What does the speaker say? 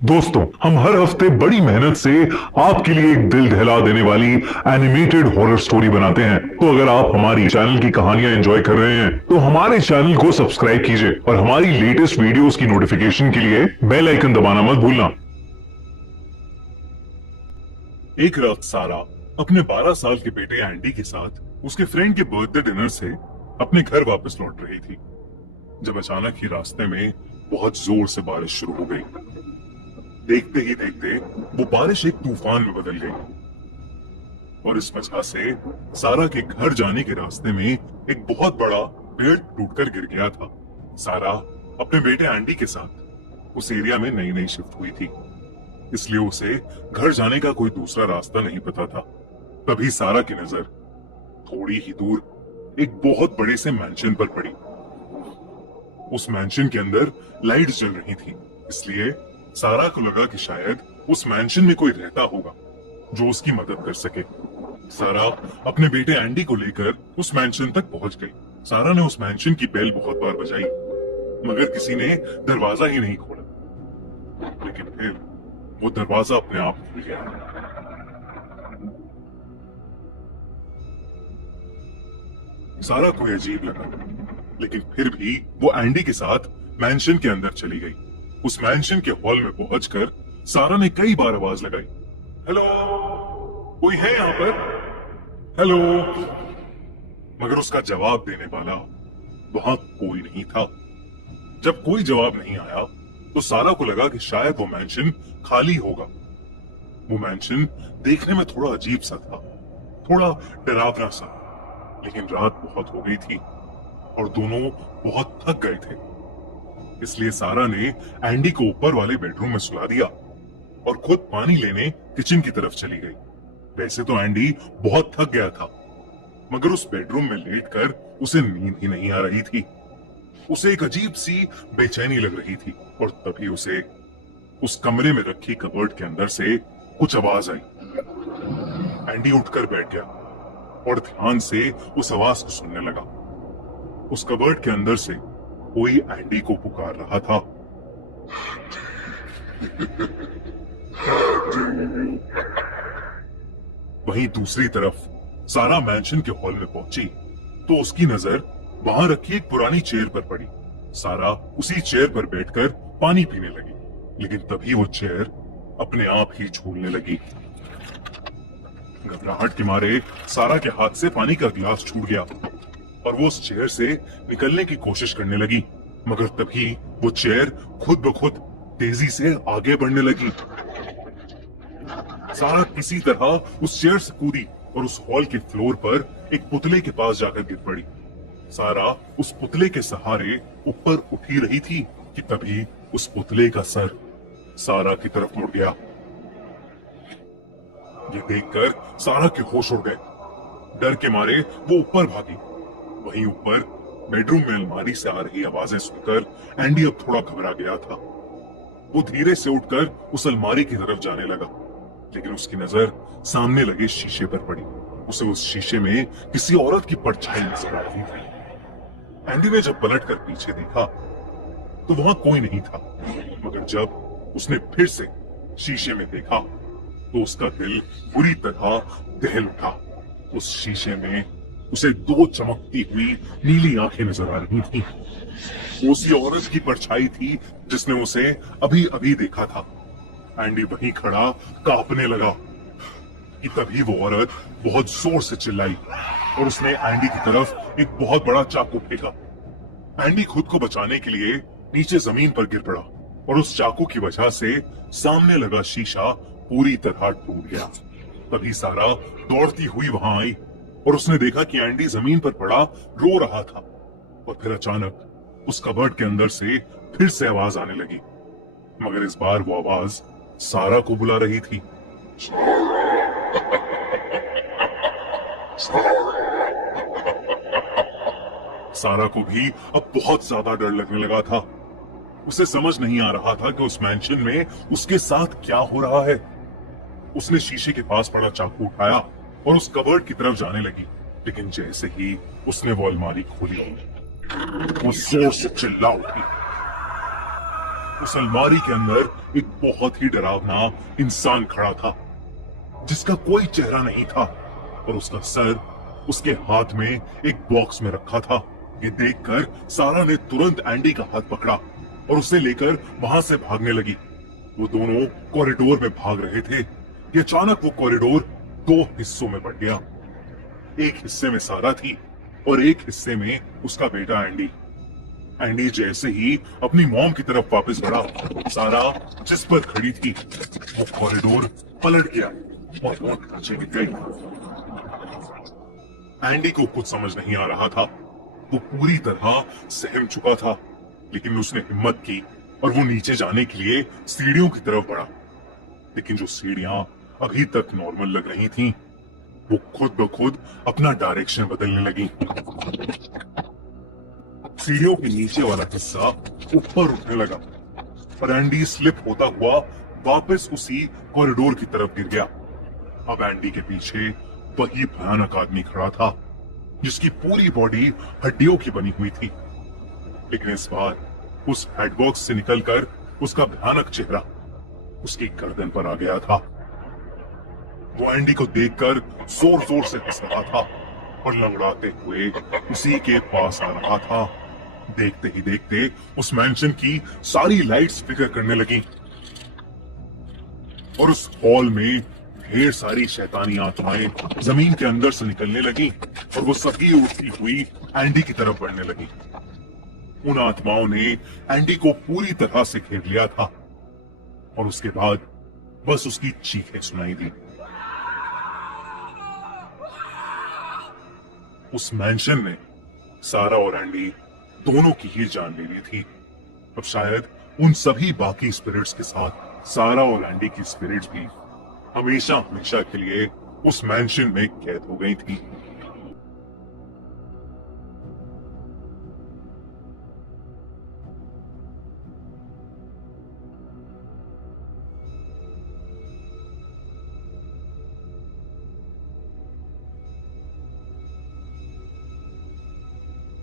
दोस्तों, हम हर हफ्ते बड़ी मेहनत से आपके लिए एक दिल दहला देने वाली एनिमेटेड हॉरर स्टोरी बनाते हैं। तो अगर आप हमारी चैनल की कहानियां एंजॉय कर रहे हैं तो हमारे चैनल को सब्सक्राइब कीजिए और हमारी लेटेस्ट वीडियोस की नोटिफिकेशन के लिए बेल आइकन दबाना मत भूलना। एक रात सारा अपने 12 साल के बेटे एंडी के साथ उसके फ्रेंड के बर्थडे डिनर से अपने घर वापस लौट रही थी, जब अचानक ही रास्ते में बहुत जोर से बारिश शुरू हो गई। देखते ही देखते वो बारिश एक तूफान में बदल गई और इस वजह से सारा के घर जाने के रास्ते में एक बहुत बड़ा पेड़ टूटकर गिर गया था। सारा अपने बेटे एंडी के साथ उस एरिया में नई नई शिफ्ट हुई थी, इसलिए उसे घर जाने का कोई दूसरा रास्ता नहीं पता था। तभी सारा की नजर थोड़ी ही दूर एक बहुत बड़े से मैंशन पर पड़ी। उस मैंशन के अंदर लाइट्स जल रही थी, इसलिए सारा को लगा कि शायद उस मैंशन में कोई रहता होगा जो उसकी मदद कर सके। सारा अपने बेटे एंडी को लेकर उस मैंशन तक पहुंच गई। सारा ने उस मैंशन की बेल बहुत बार बजाई, मगर किसी ने दरवाजा ही नहीं खोला। लेकिन फिर वो दरवाजा अपने आप खुल गया। सारा को अजीब लगा, लेकिन फिर भी वो एंडी के साथ मैंशन के अंदर चली गई। उस मैंशन के हॉल में पहुंचकर सारा ने कई बार आवाज लगाई, हेलो, कोई है यहां पर? हेलो। मगर उसका जवाब देने वाला वहां कोई नहीं था। जब कोई जवाब नहीं आया तो सारा को लगा कि शायद वो मैंशन खाली होगा। वो मैंशन देखने में थोड़ा अजीब सा था, थोड़ा डरावना सा, लेकिन रात बहुत हो गई थी और दोनों बहुत थक गए थे। इसलिए सारा ने एंडी को ऊपर वाले बेडरूम में सुला दिया और खुद पानी लेने किचन की तरफ चली गई। वैसे तो एंडी बहुत थक गया था, मगर उस बेडरूम में लेटकर उसे नींद ही नहीं आ रही थी। उसे एक अजीब सी बेचैनी लग रही थी और तभी उसे उस कमरे में रखी कबर्ड के अंदर से कुछ आवाज आई। एंडी उठकर बैठ गया और ध्यान से उस आवाज को सुनने लगा। उस कबर्ड के अंदर से कोई एंडी को पुकार रहा था। वहीं दूसरी तरफ सारा मैंशन के हॉल में पहुंची तो उसकी नजर वहां रखी एक पुरानी चेयर पर पड़ी। सारा उसी चेयर पर बैठकर पानी पीने लगी, लेकिन तभी वो चेयर अपने आप ही झूलने लगी। घबराहट के मारे सारा के हाथ से पानी का गिलास छूट गया और वो उस चेयर से निकलने की कोशिश करने लगी, मगर तभी वो चेयर खुद ब खुद तेजी से आगे बढ़ने लगी। सारा किसी तरह उस चेयर से कूदी और उस हॉल के फ्लोर पर एक पुतले के पास जाकर गिर पड़ी। सारा उस पुतले के सहारे ऊपर उठ ही रही थी कि तभी उस पुतले का सर सारा की तरफ मुड़ गया। ये देखकर सारा के होश उड़ गए। डर के मारे वो ऊपर भागी। वहीं ऊपर बेडरूम में अलमारी से आ रही आवाजें सुनकर एंडी अब थोड़ा घबरा गया था। वो धीरे से उठकर उस अलमारी की तरफ जाने लगा, लेकिन उसकी नजर सामने लगे शीशे पर पड़ी। उसे उस शीशे में किसी औरत की परछाई नजर आ रही थी। एंडी ने जब पलट कर पीछे देखा तो वहां कोई नहीं था, मगर जब उसने फिर से शीशे में देखा तो उसका दिल बुरी तरह दहल उठा। उस शीशे में उसे दो चमकती हुई नीली आंखें नजर आ रही थी। उसी औरत की परछाई थी जिसने उसे अभी अभी देखा था। एंडी वहीं खड़ा कांपने लगा कि तभी वो औरत बहुत जोर से चिल्लाई और उसने एंडी की तरफ एक बहुत बड़ा चाकू फेंका। एंडी खुद को बचाने के लिए नीचे जमीन पर गिर पड़ा और उस चाकू की वजह से सामने लगा शीशा पूरी तरह टूट गया। तभी सारा दौड़ती हुई वहां आई और उसने देखा कि एंडी जमीन पर पड़ा रो रहा था। और फिर अचानक उस कबर्ड के अंदर से फिर से आवाज आने लगी, मगर इस बार वो आवाज सारा को बुला रही थी। सारा को भी अब बहुत ज्यादा डर लगने लगा था। उसे समझ नहीं आ रहा था कि उस मैंशन में उसके साथ क्या हो रहा है। उसने शीशे के पास पड़ा चाकू उठाया और उस कबर्ड की तरफ जाने लगी, लेकिन जैसे ही उसने वो अलमारी खोली वो जोर से चिल्ला उठी, उस अलमारी के अंदर एक बहुत ही डरावना इंसान खड़ा था, जिसका कोई चेहरा नहीं था और उसका सर उसके हाथ में एक बॉक्स में रखा था। ये देखकर सारा ने तुरंत एंडी का हाथ पकड़ा और उसे लेकर वहां से भागने लगी। वो दोनों कॉरिडोर में भाग रहे थे कि अचानक वो कॉरिडोर दो हिस्सों में बट गया। एक हिस्से में सारा थी और एक हिस्से में उसका बेटा एंडी। एंडी जैसे ही अपनी मॉम की तरफ वापस बढ़ा, सारा जिस पर खड़ी थी वो कॉरिडोर पलट गया और वो नीचे गिर गई। एंडी को कुछ समझ नहीं आ रहा था। वो पूरी तरह सहम चुका था, लेकिन उसने हिम्मत की और वो नीचे जाने के लिए सीढ़ियों की तरफ बढ़ा। लेकिन जो सीढ़ियां अभी तक नॉर्मल लग रही थीं, वो खुद ब खुद अपना डायरेक्शन बदलने लगी। सीढ़ियों के नीचे वाला हिस्सा ऊपर उठने लगा और एंडी स्लिप होता हुआ वापस उसी कॉरिडोर की तरफ गिर गया। अब एंडी के पीछे वही भयानक आदमी खड़ा था, जिसकी पूरी बॉडी हड्डियों की बनी हुई थी। लेकिन इस बार उस हेडबॉक्स से निकलकर उसका भयानक चेहरा उसकी गर्दन पर आ गया था। वो एंडी को देखकर जोर जोर से हंस रहा था और लंगड़ाते हुए उसी के पास आ रहा था। देखते ही देखते उस मैंशन की सारी लाइट्स फ्लिकर करने लगी और उस हॉल में ढेर सारी शैतानी आत्माएं जमीन के अंदर से निकलने लगी और वो सभी उड़ती हुई एंडी की तरफ बढ़ने लगी। उन आत्माओं ने एंडी को पूरी तरह से घेर लिया था और उसके बाद बस उसकी चीखें सुनाई दी। उस मैंशन ने सारा और एंडी दोनों की ही जान ले ली थी। अब शायद उन सभी बाकी स्पिरिट्स के साथ सारा और एंडी की स्पिरिट्स भी हमेशा हमेशा के लिए उस मैंशन में कैद हो गई थी।